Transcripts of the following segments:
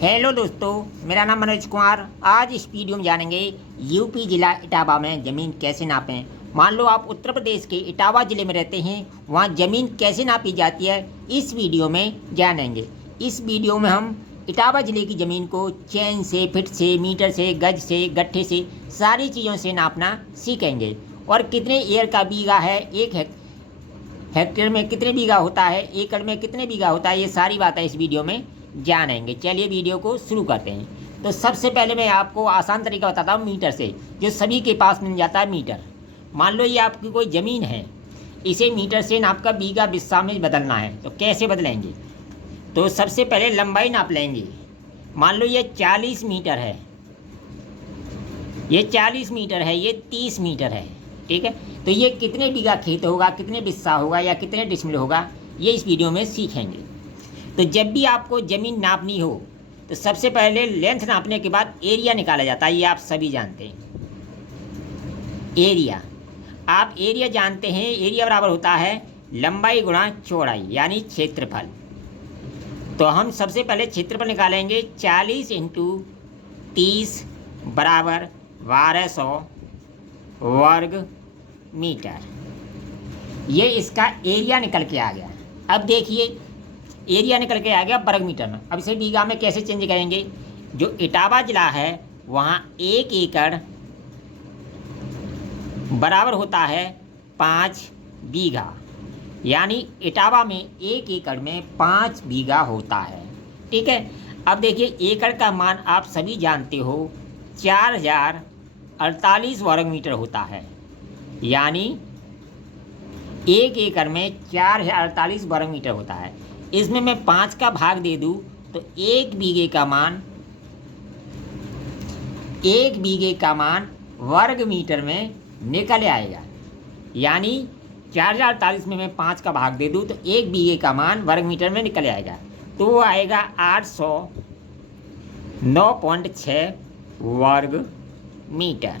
Hello दोस्तों, मेरा नाम मनोज कुमार। आज इस वीडियो में जानेंगे यूपी ज़िला इटावा में ज़मीन कैसे नापें। मान लो आप उत्तर प्रदेश के इटावा ज़िले में रहते हैं, वहाँ ज़मीन कैसे नापी जाती है इस वीडियो में जानेंगे। इस वीडियो में हम इटावा ज़िले की ज़मीन को चैन से, फिट से, मीटर से, गज से, गट्ठे से, सारी चीज़ों से नापना सीखेंगे। और कितने एयर का बीघा है, एक हेक्टेयर में कितने बीघा होता है, एकड़ में कितने बीघा होता है, ये सारी बातें इस वीडियो में जानेंगे। चलिए वीडियो को शुरू करते हैं। तो सबसे पहले मैं आपको आसान तरीका बताता हूँ मीटर से, जो सभी के पास मिल जाता है। मीटर, मान लो ये आपकी कोई ज़मीन है, इसे मीटर से आपका बीघा बिस्सा में बदलना है। तो कैसे बदलेंगे? तो सबसे पहले लंबाई नाप लेंगे। मान लो ये 40 मीटर है, ये 40 मीटर है, ये 30 मीटर है, ठीक है। तो ये कितने बीघा खेत होगा, कितने बिस्सा होगा या कितने डिसमिल होगा, ये इस वीडियो में सीखेंगे। तो जब भी आपको ज़मीन नापनी हो तो सबसे पहले लेंथ नापने के बाद एरिया निकाला जाता है। ये आप सभी जानते हैं। एरिया, आप एरिया जानते हैं, एरिया बराबर होता है लंबाई गुणा चौड़ाई यानी क्षेत्रफल। तो हम सबसे पहले क्षेत्रफल निकालेंगे। 40 इंटू 30 बराबर 1200 वर्ग मीटर। ये इसका एरिया निकल के आ गया। अब देखिए, एरिया निकल के आ गया वर्ग मीटर में। अब इसे बीघा में कैसे चेंज करेंगे? जो इटावा जिला है वहाँ 1 एकड़ बराबर होता है 5 बीघा, यानी इटावा में 1 एकड़ में 5 बीघा होता है, ठीक है। अब देखिए, एकड़ का मान आप सभी जानते हो 4048 वर्ग मीटर होता है, यानी 1 एकड़ में 4048 वर्ग मीटर होता है। इसमें मैं 5 का भाग दे दूं तो 1 बीघे का मान वर्ग मीटर में निकल आएगा। यानी 4048 में मैं 5 का भाग दे दूं तो 1 बीघे का मान वर्ग मीटर में निकल आएगा। तो वो आएगा 809.6 वर्ग मीटर।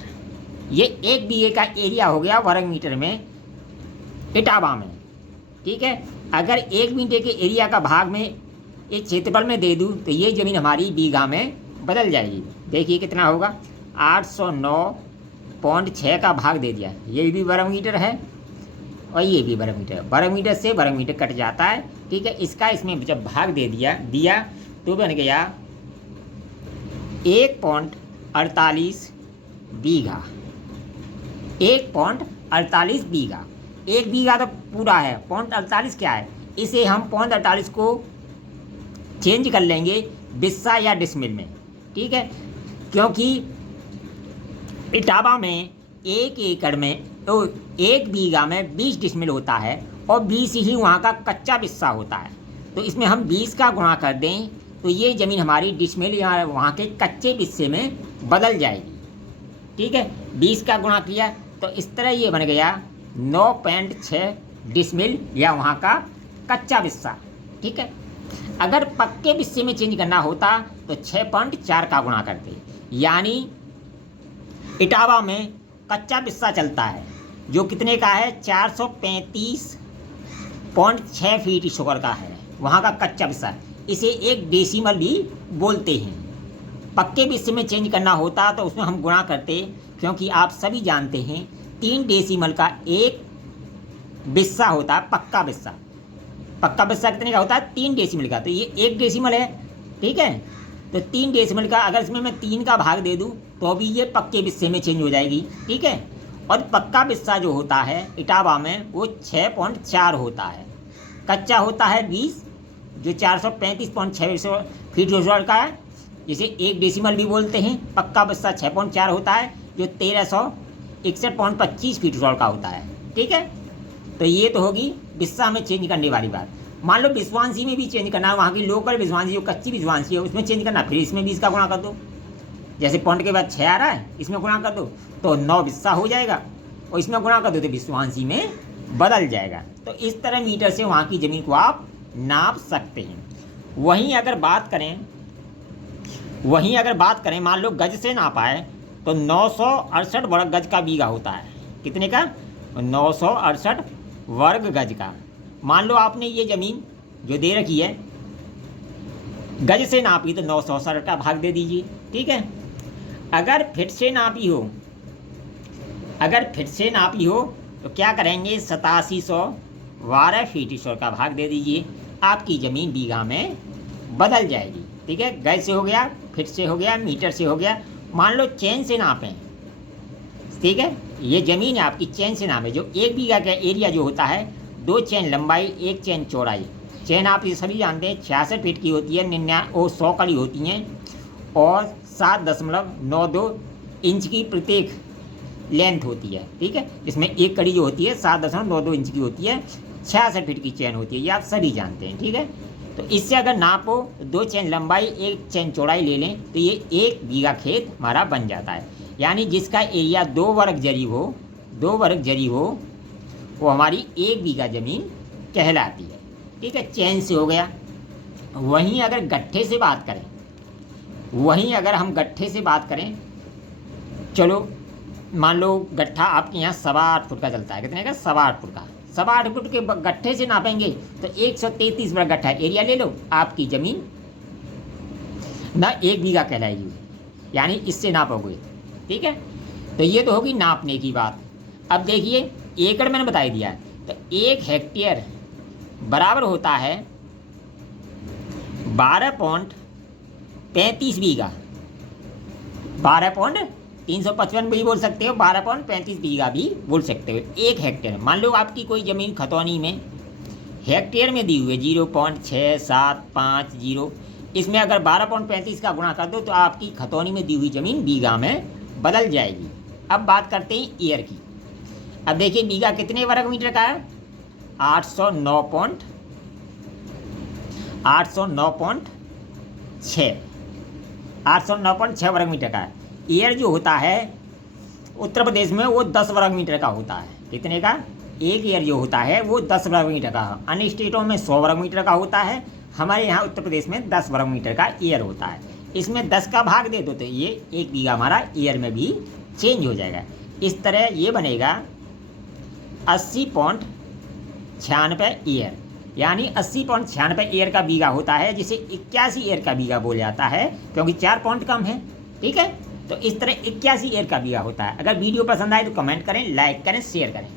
ये 1 बीघे का एरिया हो गया वर्ग मीटर में इटावा में, ठीक है। अगर 1 बीघे के एरिया का भाग में एक क्षेत्रफल में दे दूं तो ये ज़मीन हमारी बीघा में बदल जाएगी। देखिए कितना होगा, 809.6 का भाग दे दिया, ये भी वर्ग मीटर है और ये भी वर्ग मीटर। वर्ग मीटर से वर्ग मीटर कट जाता है, ठीक है। इसका इसमें जब भाग दे दिया तो बन गया 1.48 बीघा। 1.48 बीघा, 1 बीघा तो पूरा है, 0.48 क्या है, इसे हम 0.48 को चेंज कर लेंगे बिस्सा या डिसमिल में, ठीक है। क्योंकि इटावा में 1 एकड़ में तो 1 बीघा में 20 डिसमिल होता है और 20 ही वहाँ का कच्चा बिस्सा होता है। तो इसमें हम 20 का गुणा कर दें तो ये ज़मीन हमारी डिसमिल या वहाँ के कच्चे बिस्से में बदल जाएगी, ठीक है। 20 का गुणा किया तो इस तरह ये बन गया 9.6 डिसमिल या वहाँ का कच्चा बिस्सा, ठीक है। अगर पक्के बिस्से में चेंज करना होता तो 6.4 का गुणा करते, यानी इटावा में कच्चा बिस्सा चलता है जो कितने का है, 435.6 फीट स्क्वायर का है वहाँ का कच्चा बिस्सा। इसे 1 डेसिमल भी बोलते हैं। पक्के बिस्से में चेंज करना होता तो उसमें हम गुणा करते, क्योंकि आप सभी जानते हैं 3 डेसिमल का एक बिस्सा होता है पक्का बिस्सा। पक्का बिस्सा कितने का होता है, 3 डेसिमल का। तो ये 1 डेसिमल है, ठीक है। तो 3 डेसिमल का अगर इसमें मैं 3 का भाग दे दूं तो भी ये पक्के बिस्से में चेंज हो जाएगी, ठीक है। और पक्का बिस्सा जो होता है इटावा में वो 6.4 होता है। कच्चा होता है 20, जो 435.6 फीट स्क्वायर का है, जिसे 1 डेसिमल भी बोलते हैं। पक्का बिस्सा 6.4 होता है, जो 1361.25 फीट स्क्वायर का होता है, ठीक है। तो ये तो होगी बिस्सा में चेंज करने वाली बात। मान लो विश्वांसी में भी चेंज करना है, वहाँ की लोकल विश्वांसी जो कच्ची विश्वांसी है उसमें चेंज करना, फिर इसमें 20 का गुणा कर दो। जैसे पॉइंट के बाद 6 आ रहा है, इसमें गुणा कर दो तो 9 बिस्सा हो जाएगा, और इसमें गुणा कर दो तो विश्वांसी में बदल जाएगा। तो इस तरह मीटर से वहाँ की ज़मीन को आप नाप सकते हैं। वहीं अगर बात करें मान लो गज से नापा है तो 968 वर्ग गज का बीघा होता है। कितने का? 968 वर्ग गज का। मान लो आपने ये ज़मीन जो दे रखी है गज से नापी तो 960 का भाग दे दीजिए। ठीक है, अगर फिट से नापी हो, अगर फिट से नापी हो तो क्या करेंगे, 8712 फीट ईश्वर का भाग दे दीजिए, आपकी ज़मीन बीघा में बदल जाएगी। ठीक है, गज से हो गया, फिट से हो गया, मीटर से हो गया। मान लो चैन से नापें, ठीक है, ये ज़मीन है आपकी, चैन से नापें। जो 1 बीघा का एरिया जो होता है, 2 चैन लंबाई 1 चैन चौड़ाई। चैन आप ये सभी जानते हैं 66 फीट की होती है, 100 कड़ी होती हैं और 7.92 इंच की प्रत्येक लेंथ होती है। ठीक है, इसमें एक कड़ी जो होती है 7.92 इंच की होती है, 66 फीट की चैन होती है, ये आप सभी जानते हैं। ठीक है, तो इससे अगर नापो 2 चैन लंबाई 1 चैन चौड़ाई ले लें तो ये 1 बीघा खेत हमारा बन जाता है। यानी जिसका एरिया 2 वर्ग जरीब हो, 2 वर्ग जरीब हो, वो हमारी 1 बीघा ज़मीन कहलाती है। ठीक है, चैन से हो गया। वहीं अगर गट्ठे से बात करें, वहीं अगर हम गट्ठे से बात करें, चलो मान लो गट्ठा आपके यहाँ 8.25 फुट का चलता है, कितने का, 8.25 फुट का। 8.25 फुट के गट्ठे से नापेंगे तो 133 बड़ा गट्ठा एरिया ले लो, आपकी ज़मीन ना 1 बीघा कहलाएगी, यानी इससे नापोगे। ठीक है, तो ये तो होगी नापने की बात। अब देखिए एकड़ मैंने बता दिया, तो 1 हेक्टेयर बराबर होता है 12.35 बीघा। 12.355 भी बोल सकते हो, 12.35 बीघा भी बोल सकते हो। 1 हेक्टेयर, मान लो आपकी कोई ज़मीन खतौनी में हेक्टेयर में दी हुई है 0.6750, इसमें अगर 12.35 का गुणा कर दो तो आपकी खतौनी में दी हुई ज़मीन बीघा में बदल जाएगी। अब बात करते हैं ईयर की। अब देखिए बीघा कितने वर्ग मीटर का है, 809.6 वर्ग मीटर का है। ईयर जो होता है उत्तर प्रदेश में वो 10 वर्ग मीटर का होता है। कितने का, एक ईयर जो होता है वो 10 वर्ग मीटर का है। अन्य स्टेटों में 100 वर्ग मीटर का होता है, हमारे यहाँ उत्तर प्रदेश में 10 वर्ग मीटर का ईयर होता है। इसमें 10 का भाग दे दो तो ये 1 बीघा हमारा ईयर में भी चेंज हो जाएगा। इस तरह ये बनेगा 80.96 ईयर, यानी 80.96 ईयर का बीघा होता है, जिसे 81 ईयर का बीघा बोला जाता है, क्योंकि 4 पॉइंट कम है। ठीक है, तो इस तरह 81 ईयर का बीघा होता है। अगर वीडियो पसंद आए तो कमेंट करें, लाइक करें, शेयर करें।